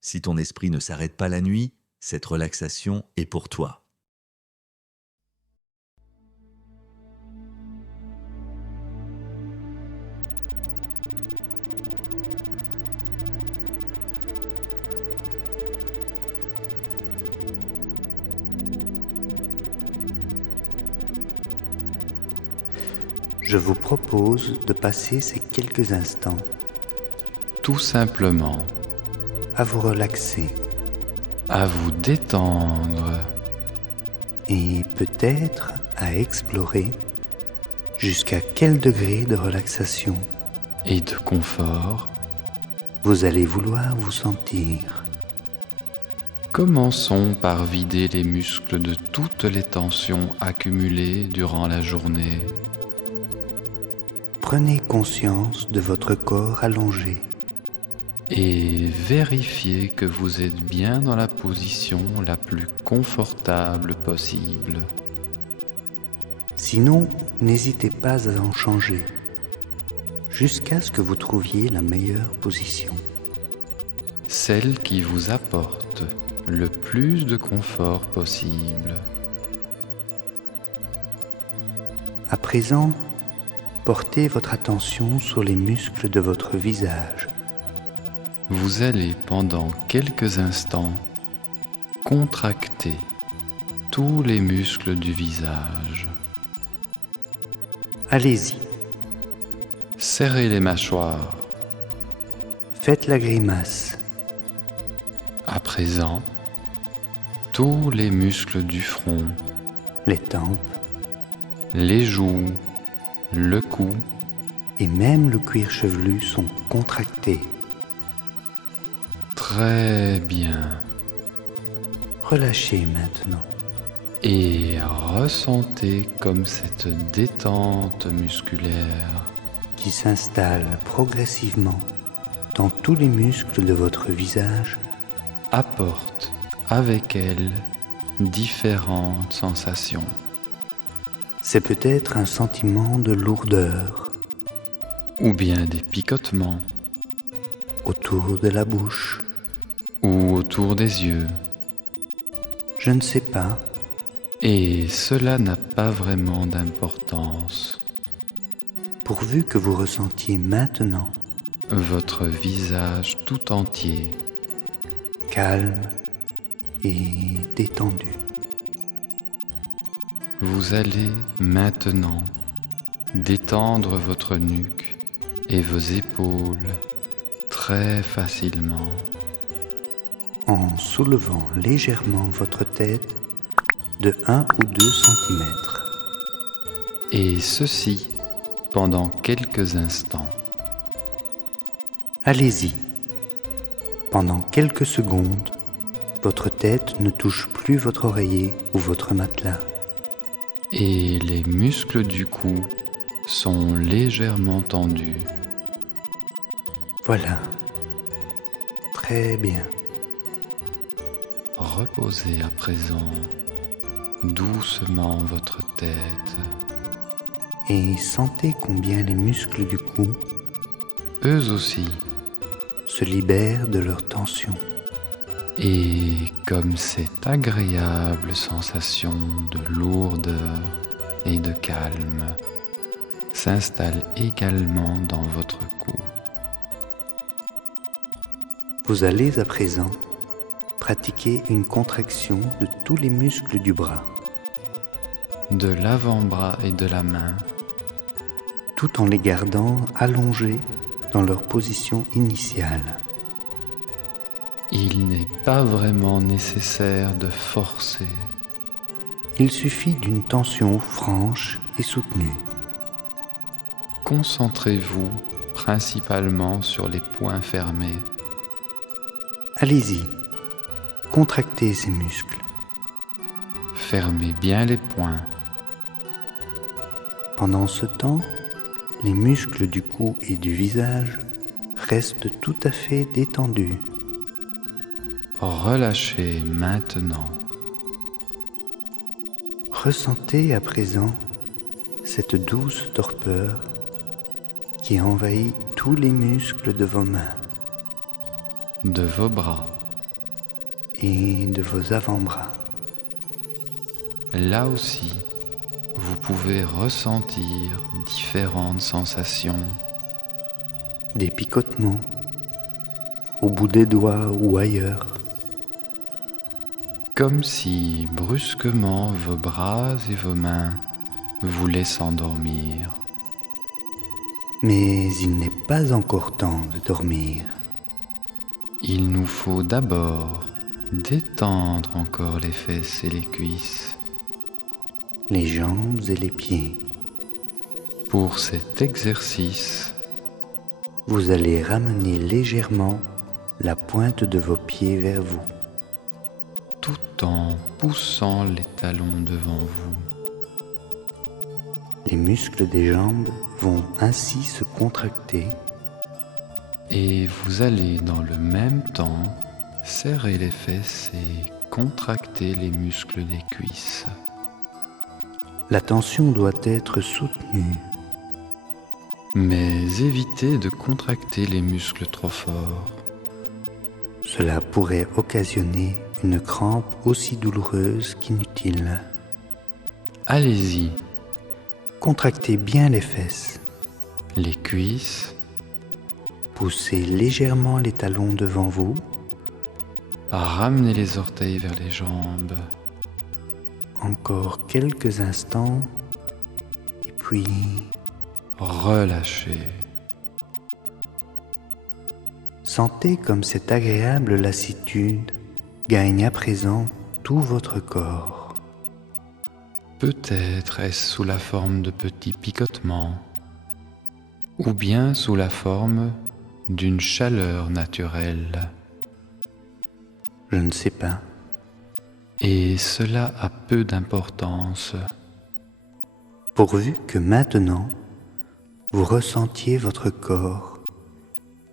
Si ton esprit ne s'arrête pas la nuit, cette relaxation est pour toi. Je vous propose de passer ces quelques instants Tout simplement à vous relaxer à vous détendre et peut-être à explorer jusqu'à quel degré de relaxation et de confort. vous allez vouloir vous sentir. Commençons par vider les muscles de toutes les tensions accumulées durant la journée. Prenez conscience de votre corps allongé. Et vérifiez que vous êtes bien dans la position la plus confortable possible. Sinon, n'hésitez pas à en changer jusqu'à ce que vous trouviez la meilleure position. Celle qui vous apporte le plus de confort possible. À présent, portez votre attention sur les muscles de votre visage. Vous allez pendant quelques instants contracter tous les muscles du visage. Allez-y, Serrez les mâchoires. faites la grimace. À présent, tous les muscles du front, Les tempes les joues, le cou, et même le cuir chevelu sont contractés. très bien. Relâchez maintenant. Et ressentez comme cette détente musculaire Qui s'installe progressivement dans tous les muscles de votre visage apporte avec elle différentes sensations. C'est peut-être un sentiment de lourdeur Ou bien des picotements, autour de la bouche. ou autour des yeux. Je ne sais pas, Et cela n'a pas vraiment d'importance. pourvu que vous ressentiez maintenant Votre visage tout entier, calme et détendu. vous allez maintenant détendre votre nuque et vos épaules très facilement. En soulevant légèrement votre tête de 1 ou 2 centimètres. Et ceci pendant quelques instants. Allez-y. Pendant quelques secondes, votre tête ne touche plus votre oreiller ou votre matelas. Et les muscles du cou sont légèrement tendus. Voilà. Très bien. Reposez à présent doucement votre tête. Et sentez combien les muscles du cou Eux aussi. se libèrent de leur tension. Et comme cette agréable sensation de lourdeur et de calme s'installe également dans votre cou. Vous allez à présent pratiquer une contraction de tous les muscles du bras, De l'avant-bras et de la main, tout en les gardant allongés dans leur position initiale. il n'est pas vraiment nécessaire de forcer. Il suffit d'une tension franche et soutenue. Concentrez-vous principalement sur les poings fermés. Allez-y, contractez ces muscles. Fermez bien les poings. Pendant ce temps, les muscles du cou et du visage restent tout à fait détendus. Relâchez maintenant. Ressentez à présent cette douce torpeur qui envahit tous les muscles de vos mains. De vos bras, et de vos avant-bras. Là aussi, vous pouvez ressentir différentes sensations. Des picotements au bout des doigts ou ailleurs. Comme si brusquement vos bras et vos mains voulaient s'endormir. Mais il n'est pas encore temps de dormir. Il nous faut d'abord détendre encore les fesses et les cuisses. Les jambes et les pieds. Pour cet exercice, Vous allez ramener légèrement la pointe de vos pieds vers vous. tout en poussant les talons devant vous. Les muscles des jambes vont ainsi se contracter Et vous allez dans le même temps serrer les fesses et contracter les muscles des cuisses. La tension doit être soutenue. Mais évitez de contracter les muscles trop fort. Cela pourrait occasionner une crampe aussi douloureuse qu'inutile. Allez-y, Contractez bien les fesses. les cuisses, Poussez légèrement les talons devant vous. ramenez les orteils vers les jambes. Encore quelques instants. Et puis, Relâchez. sentez comme cette agréable lassitude gagne à présent tout votre corps. Peut-être est-ce sous la forme de petits picotements, ou bien sous la forme d'une chaleur naturelle. Je ne sais pas. Et cela a peu d'importance. Pourvu que maintenant, vous ressentiez votre corps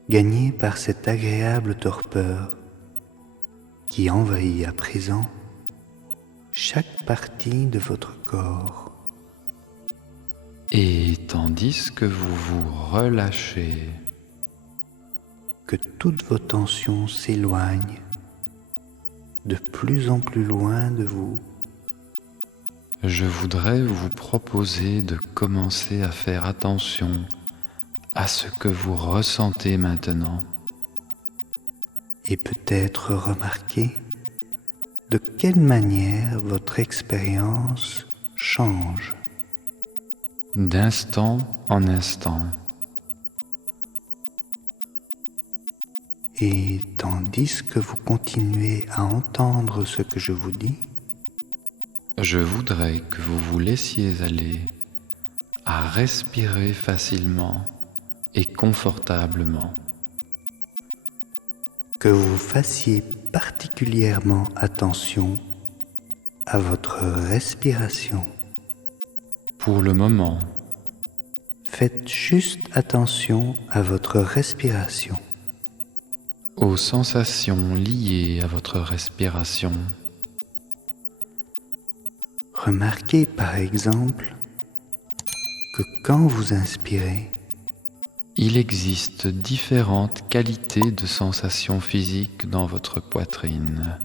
gagné par cette agréable torpeur qui envahit à présent chaque partie de votre corps. Et tandis que vous vous relâchez, Que toutes vos tensions s'éloignent de plus en plus loin de vous. je voudrais vous proposer de commencer à faire attention à ce que vous ressentez maintenant. Et peut-être remarquer de quelle manière votre expérience change. D'instant en instant. Et tandis que vous continuez à entendre ce que je vous dis, Je voudrais que vous vous laissiez aller à respirer facilement et confortablement. que vous fassiez particulièrement attention à votre respiration. Pour le moment, Faites juste attention à votre respiration. aux sensations liées à votre respiration. Remarquez par exemple que quand vous inspirez, Il existe différentes qualités de sensations physiques dans votre poitrine.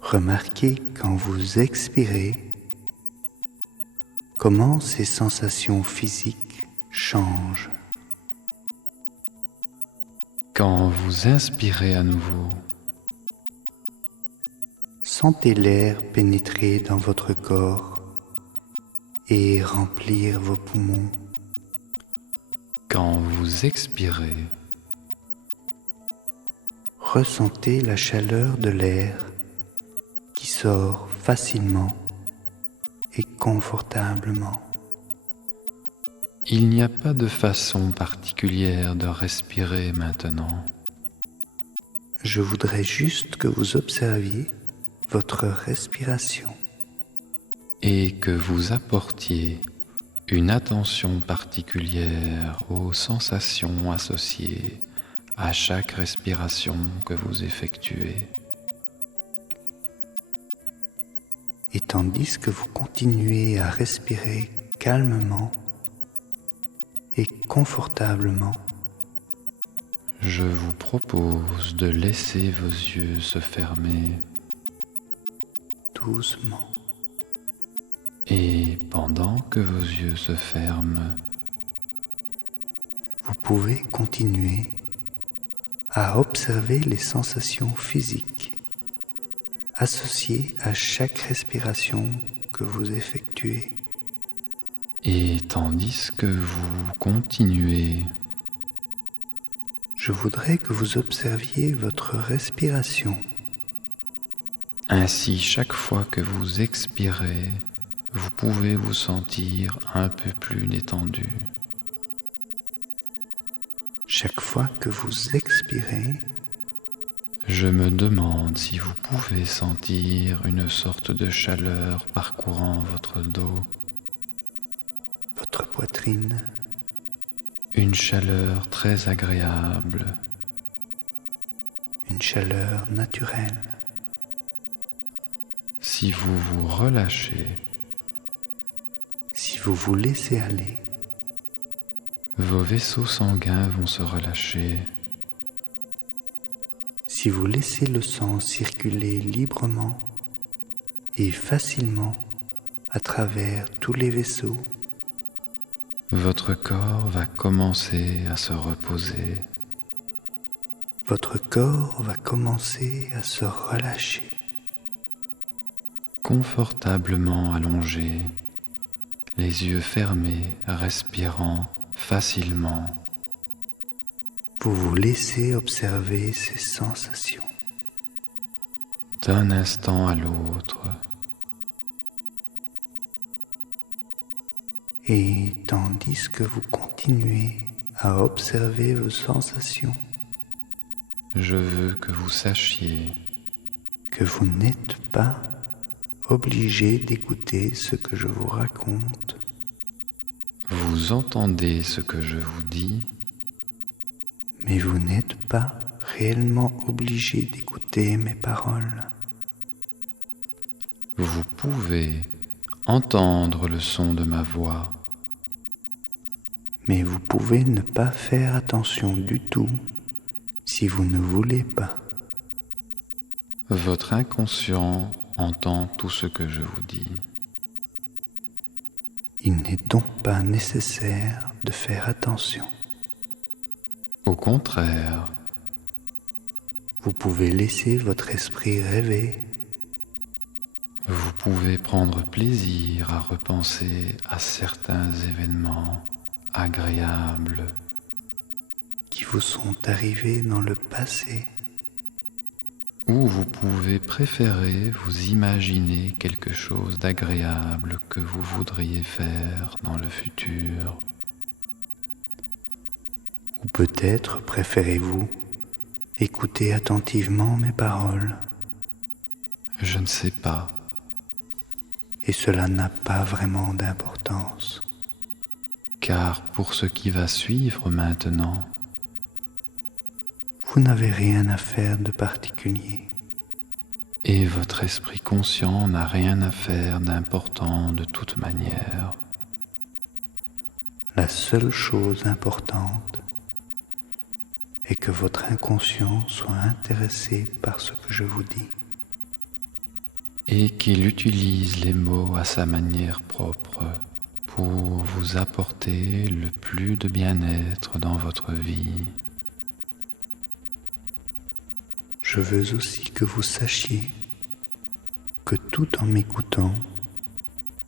remarquez quand vous expirez comment ces sensations physiques changent. Quand vous inspirez à nouveau, Sentez l'air pénétrer dans votre corps et remplir vos poumons. quand vous expirez, Ressentez la chaleur de l'air qui sort facilement et confortablement. il n'y a pas de façon particulière de respirer maintenant. Je voudrais juste que vous observiez votre respiration. Et que vous apportiez une attention particulière aux sensations associées à chaque respiration que vous effectuez. Et tandis que vous continuez à respirer calmement et confortablement, je vous propose de laisser vos yeux se fermer doucement. et pendant que vos yeux se ferment, Vous pouvez continuer à observer les sensations physiques associées à chaque respiration que vous effectuez. et tandis que vous continuez, Je voudrais que vous observiez votre respiration. ainsi chaque fois que vous expirez, vous pouvez vous sentir un peu plus détendu. Chaque fois que vous expirez, Je me demande si vous pouvez sentir une sorte de chaleur parcourant votre dos, votre poitrine, une chaleur très agréable, une chaleur naturelle. si vous vous relâchez, Si vous vous laissez aller, vos vaisseaux sanguins vont se relâcher, si vous laissez le sang circuler librement et facilement à travers tous les vaisseaux, votre corps va commencer à se reposer. votre corps va commencer à se relâcher. Confortablement allongé, les yeux fermés, respirant facilement. Vous vous laissez observer ces sensations. D'un instant à l'autre, Et tandis que vous continuez à observer vos sensations, je veux que vous sachiez que vous n'êtes pas obligé d'écouter ce que je vous raconte, vous entendez ce que je vous dis, mais vous n'êtes pas réellement obligé d'écouter mes paroles. vous pouvez entendre le son de ma voix, Mais vous pouvez ne pas faire attention du tout si vous ne voulez pas. votre inconscient entend tout ce que je vous dis. Il n'est donc pas nécessaire de faire attention. Au contraire, Vous pouvez laisser votre esprit rêver, vous pouvez prendre plaisir à repenser à certains événements agréables qui vous sont arrivés dans le passé, ou vous pouvez préférer vous imaginer quelque chose d'agréable que vous voudriez faire dans le futur. ou peut-être préférez-vous écouter attentivement mes paroles, Je ne sais pas, et cela n'a pas vraiment d'importance. car pour ce qui va suivre maintenant, Vous n'avez rien à faire de particulier. et votre esprit conscient n'a rien à faire d'important de toute manière. La seule chose importante est que votre inconscient soit intéressé par ce que je vous dis. Et qu'il utilise les mots à sa manière propre pour vous apporter le plus de bien-être dans votre vie. Je veux aussi que vous sachiez que tout en m'écoutant,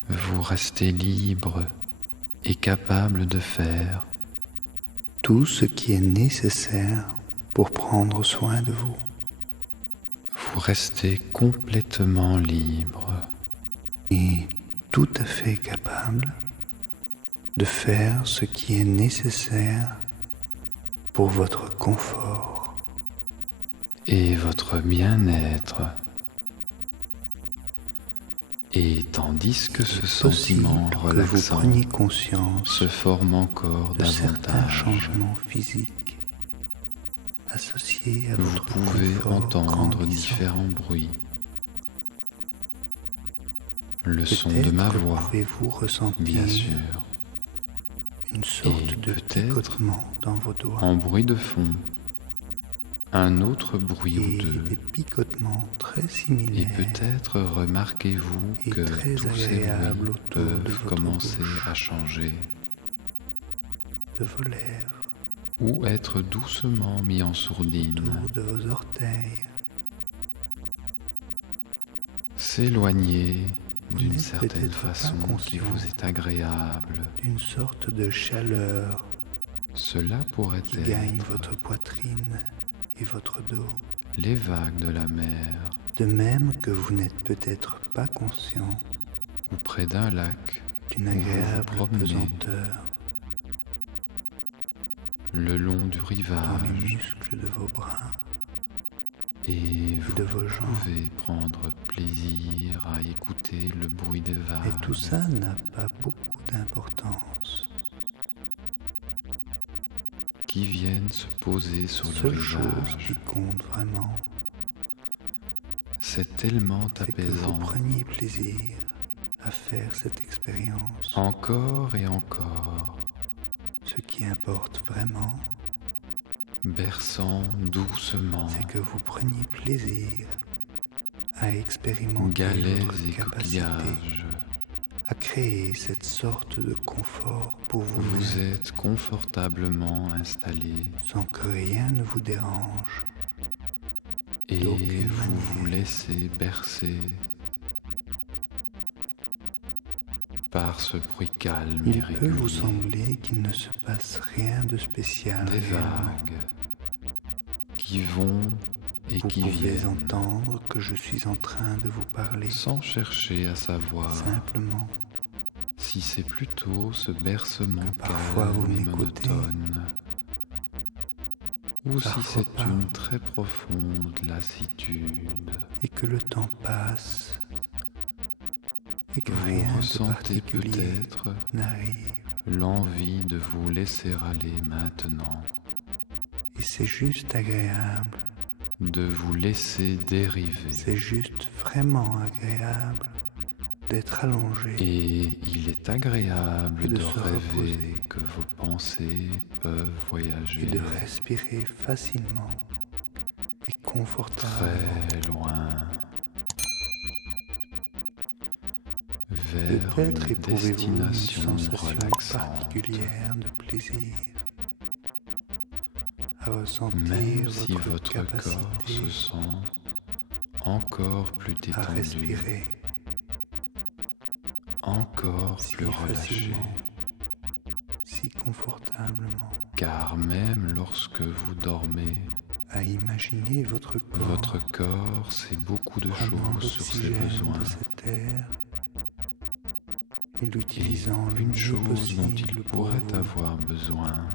Vous restez libre et capable de faire tout ce qui est nécessaire pour prendre soin de vous. Vous restez complètement libre Et tout à fait capable de faire ce qui est nécessaire pour votre confort. et votre bien-être. Et tandis que ce sentiment Possible que vous relaxant preniez conscience se forme encore de certains davantage, changements physiques associés à vous votre pouvez confort entendre grandissant. différents bruits. Le son de Peut-être ma que voix, pouvez-vous ressentir bien sûr, une sorte Et de peut-être picotement dans vos doigts. en bruit de fond, un autre bruit ou et deux. des picotements très Et similaires peut-être remarquez-vous et que très tous ces agréables bruits autour de peuvent votre commencer bouche, à changer de vos lèvres, ou être doucement mis en sourdine, autour de vos orteils. s'éloigner Vous d'une n'êtes certaine peut-être pas façon qui conscient vous est agréable. d'une sorte de chaleur Cela pourrait qui gagne être votre poitrine et votre dos, les vagues de la mer de même que vous n'êtes peut-être pas conscient ou près d'un lac d'une où vous vous agréable promenez pesanteur le long du dans les rivage muscles de vos bras et et vous de vos jambes. pouvez prendre plaisir à écouter le bruit des vagues. Et tout ça n'a pas beaucoup d'importance. qui viennent se poser sur La le seule chose qui rivage. compte vraiment, C'est tellement c'est que vous apaisant. preniez plaisir à faire cette expérience. Encore et encore, Ce qui importe vraiment, berçant doucement, c'est que vous preniez plaisir à expérimenter galets votre et capacité coquillages. à créer cette sorte de confort pour Vous vous-même êtes confortablement installé sans que rien ne vous dérange. et D'aucune vous vous manière. laissez bercer par ce bruit calme et Il peut vous régulier sembler qu'il ne se passe rien de spécial des réellement. vagues qui vont et Vous qui pouvez viennent entendre que je suis en train de vous parler sans chercher à savoir simplement. si c'est plutôt ce bercement Que parfois vous calme et m'écoutez, monotone ou si parfois c'est pas. une très profonde lassitude. Et que le temps passe et que Vous rien de ressentez particulier peut-être n'arrive. l'envie de vous laisser aller maintenant, Et c'est juste agréable, de vous laisser dériver. c'est juste vraiment agréable d'être allongé Et il est agréable Et de de se rêver reposer. que vos pensées peuvent voyager et de respirer facilement et confortablement très loin vers Peut-être une éprouvez-vous une destination sensation relaxante. particulière de plaisir à ressentir Même si votre votre corps capacité se sent encore plus à détendu, respirer encore si plus relâché. facilement, si confortablement, Car même lorsque vous dormez, à imaginer votre corps sait beaucoup de prenant choses sur ses l'oxygène besoins. de cette air et Et l'utilisant le une mieux chose dont possible il pour pourrait vous. avoir besoin,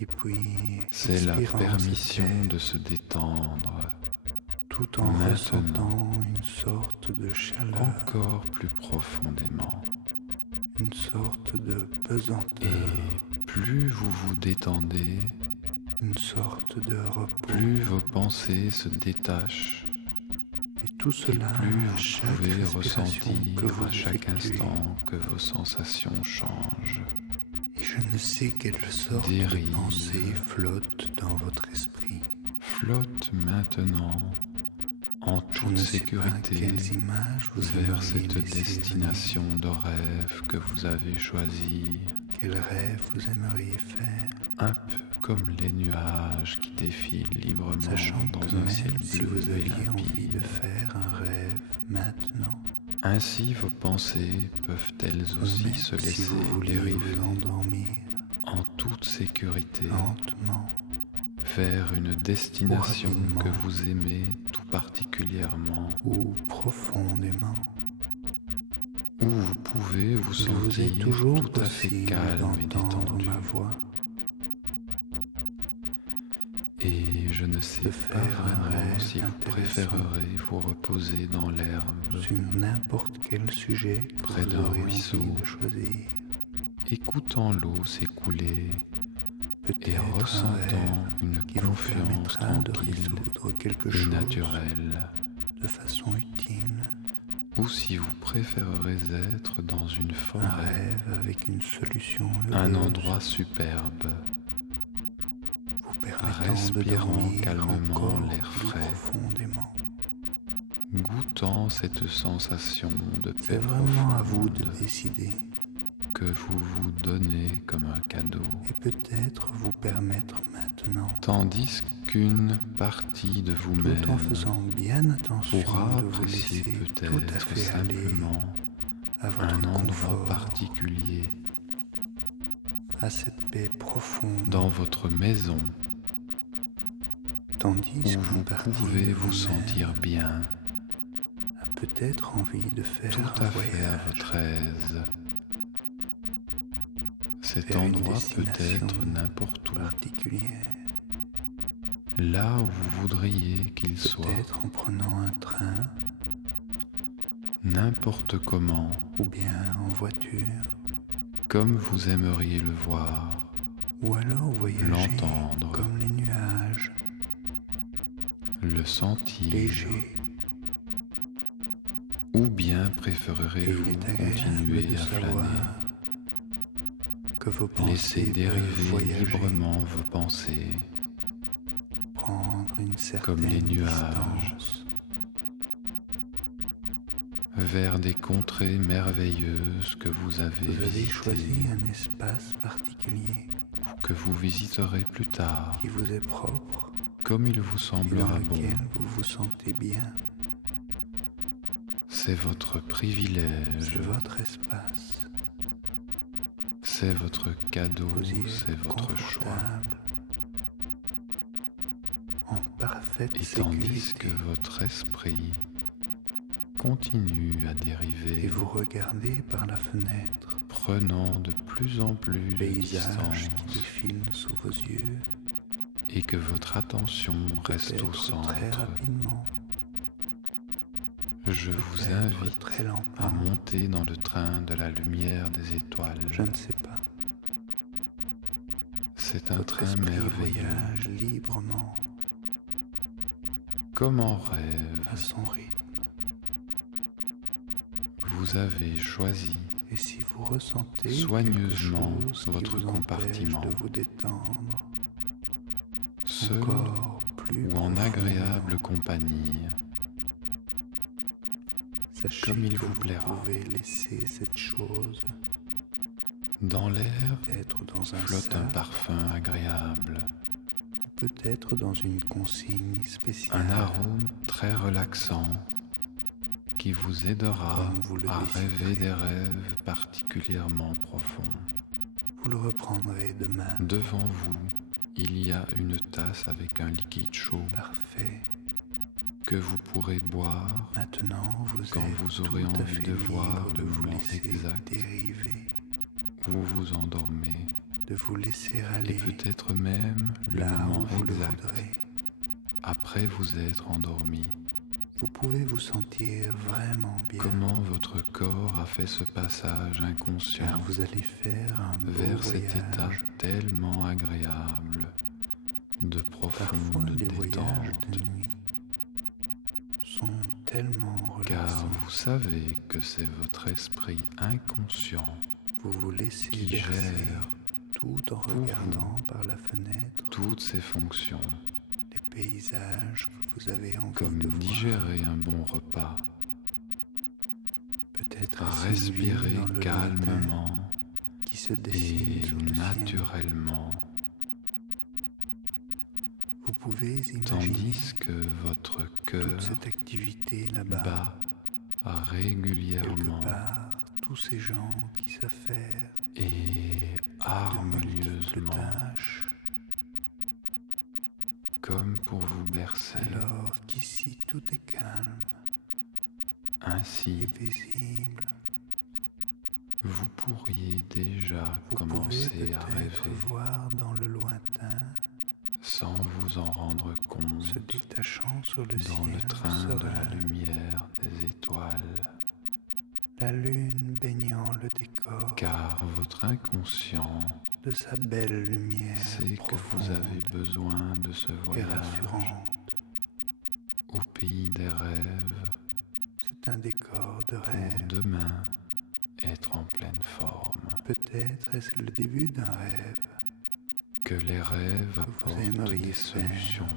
Et puis c'est la expirant permission cette air, de se détendre tout en maintenant. ressentant une sorte de chaleur, encore plus profondément. une sorte de pesanteur, Et plus vous vous détendez, une sorte de repos. plus vos pensées se détachent Et tout et cela plus à vous chaque pouvez respiration ressentir que vous à chaque effectuez. instant que vos sensations changent. Et je ne sais quelle sorte Dérive. de pensée flotte dans votre esprit. Flotte maintenant en Je toute ne sais pas sécurité quelles images vous vers aimeriez cette laisser destination de rêve que vous avez choisie, venir. Quel rêve vous aimeriez faire, un peu comme les nuages qui défilent librement sachant que dans un ciel même si bleu vous et aviez envie limpide. de faire un rêve maintenant, Ainsi vos pensées peuvent elles ou aussi même se si laisser vous vouliez dériver vous endormir en toute sécurité lentement, vers une destination rapidement. que vous aimez tout particulièrement, ou profondément, où vous pouvez vous il vous est sentir toujours tout à fait possible calme et d'entendre détendu. ma voix, Et je ne sais de pas faire un vraiment rêve si vous intéressant préférerez vous reposer dans l'herbe, sur n'importe quel sujet que Près vous d'un aurez ruisseau. envie de choisir. écoutant l'eau s'écouler et Peut-être un ressentant rêve une qui vous confiance permettra de tranquille résoudre quelque et chose naturelle, de façon utile. ou si vous préférerez être dans une Un forêt, rêve avec une solution un heureuse. endroit superbe, Vous permettant de respirant dormir calmement encore l'air plus frais, profondément. goûtant cette sensation de C'est paix vraiment à vous de profonde décider que vous vous donnez comme un cadeau, et peut-être vous permettre maintenant, tandis qu'une partie de tout vous-même en faisant bien attention pourra de vous apprécier laisser tout à peut-être fait aller simplement à votre un endroit confort, particulier à cette paix profonde, dans votre maison tandis où qu'une vous partie pouvez de vous vous-même sentir bien, a peut-être envie de faire tout un à fait à voyage votre aise. Cet vers une endroit peut destination être n'importe où, particulière, là où vous voudriez qu'il soit, peut-être en prenant un train n'importe comment, ou bien en voiture, comme vous aimeriez le voir, ou alors voyager l'entendre, comme les nuages, le sentir, légers. ou bien Et préférerez-vous il est agréable continuer de à flâner, savoir que vos laisser pensées peuvent dériver voyager, librement vos pensées, prendre une certaine comme les nuages, distance, vers des contrées merveilleuses que vous avez vous avez visitées choisi un espace particulier ou que vous visiterez plus tard, qui vous est propre comme il vous et semblera dans bon. lequel vous vous sentez bien. C'est votre privilège, C'est votre espace. c'est votre cadeau, Vous y c'est êtes votre choix. confortable, en parfaite Et tandis sécurité. que votre esprit continue à dériver, Et vous regardez par la fenêtre prenant de plus en plus le de paysage qui distance, défile sous vos yeux, et que votre attention reste au peut-être très centre. rapidement, Je vous peut-être invite très à lentement, monter dans le train de la lumière des étoiles. je ne sais pas. C'est un Votre train esprit merveilleux, voyage librement comme en à rêve. son rythme. Vous avez choisi Et si vous ressentez soigneusement quelque chose qui votre vous compartiment, empêche de vous détendre seul encore plus ou en profondément, agréable compagnie, sachez comme il que vous plaira. pouvez laisser cette chose dans l'air peut-être dans un flotte un sac parfum agréable, ou peut-être dans une consigne spéciale. un arôme très relaxant qui vous aidera Comme vous le à déciderez. rêver des rêves particulièrement profonds. Vous le reprendrez demain. Devant vous, il y a une tasse avec un liquide chaud Parfait. que vous pourrez boire Maintenant, vous quand êtes vous aurez tout à envie fait de voir libre de le vous moment laisser exact dériver, où vous endormez, de vous laisser et aller peut-être même le là où moment vous le exact voudrez. après vous être endormi. Vous pouvez vous sentir vraiment bien, Comment votre corps a fait ce passage inconscient car vous allez faire un beau vers cet état voyage. tellement agréable de Parfois, profonde les voyages détente, de nuit sont tellement car relaxants. vous savez que c'est votre esprit inconscient Vous vous laissez qui bercer gère tout en pour regardant par la fenêtre toutes ces fonctions, les paysages que vous avez envie comme de voir. digérer un bon repas, Peut-être est-ce une respirer ville dans le calmement lointain qui se dessine et sous le ciel. naturellement, Vous pouvez imaginer tandis que votre cœur toute cette activité là-bas, bat quelque régulièrement part, tous ces gens qui s'affairent et de multiples harmonieusement, tâches, comme pour vous bercer. alors qu'ici tout est calme Ainsi, et paisible. vous pourriez déjà Vous pouvez commencer à peut-être rêver voir dans le lointain, sans vous en rendre compte se détachant sur le dans ciel le train de la serein, lumière des étoiles, la lune baignant le décor car votre inconscient de sa belle lumière sait que vous profonde avez besoin de ce et voyage rassurante. au pays des rêves C'est un décor de pour rêve. demain être en pleine forme. Peut-être est-ce le début d'un rêve que les rêves vous apportent aimeriez des solutions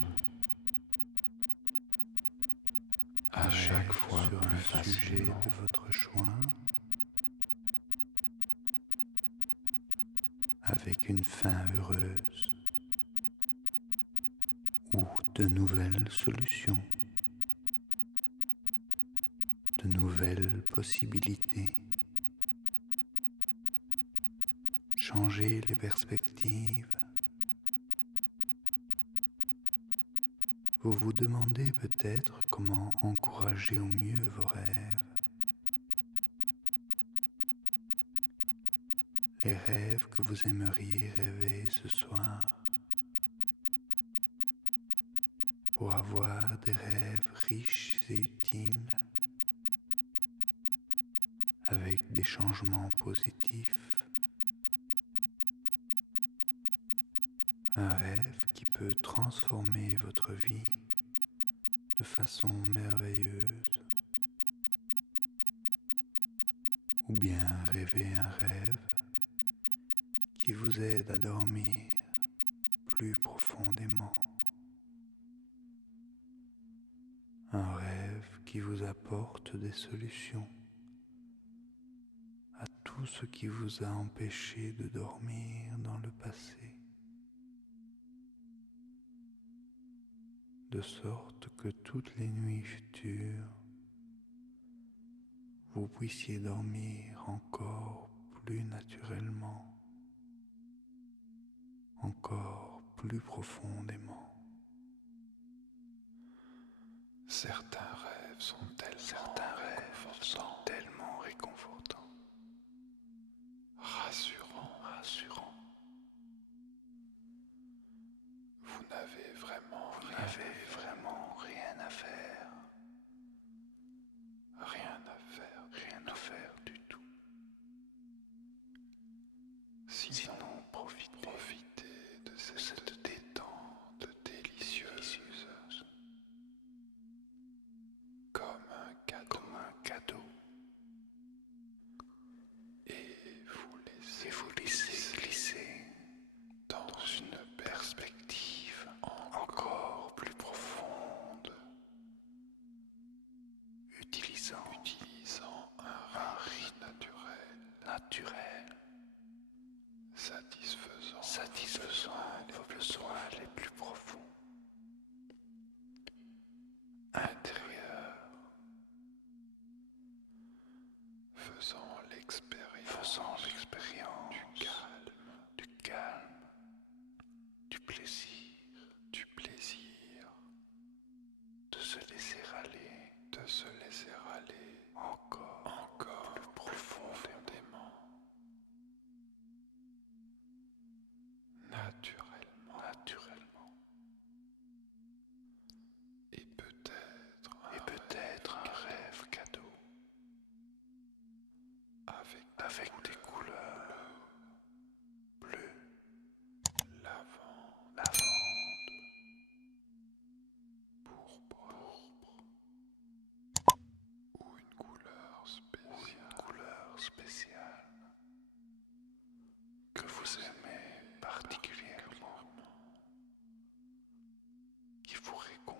à chaque fois sur plus un sujet facilement. de votre choix, avec une fin heureuse ou de nouvelles solutions, de nouvelles possibilités. Changez les perspectives. Vous vous demandez peut-être comment encourager au mieux vos rêves. Les rêves que vous aimeriez rêver ce soir. Pour avoir des rêves riches et utiles, avec des changements positifs. Un rêve qui peut transformer votre vie de façon merveilleuse. Ou bien rêver un rêve qui vous aide à dormir plus profondément. Un rêve qui vous apporte des solutions à tout ce qui vous a empêché de dormir dans le passé. De sorte que toutes les nuits futures, vous puissiez dormir encore plus naturellement, encore plus profondément. Certains rêves sont tellement réconfortants, rassurants. Vous n'avez vraiment rien à faire. Rien à faire du tout. Sinon, profitez de cette détente délicieuse. Comme un cadeau. Et vous laissez glisser dans une perspective encore plus profonde, utilisant un rythme naturel, satisfaisant vos besoins les plus profonds, intérieurs, faisant l'expérience du calme, du plaisir, de se laisser aller encore plus profondément, naturellement, et peut-être un rêve cadeau avec des couleurs bleues, lavande, pourpre, ou une couleur spéciale que vous aimez particulièrement, qui vous réconforte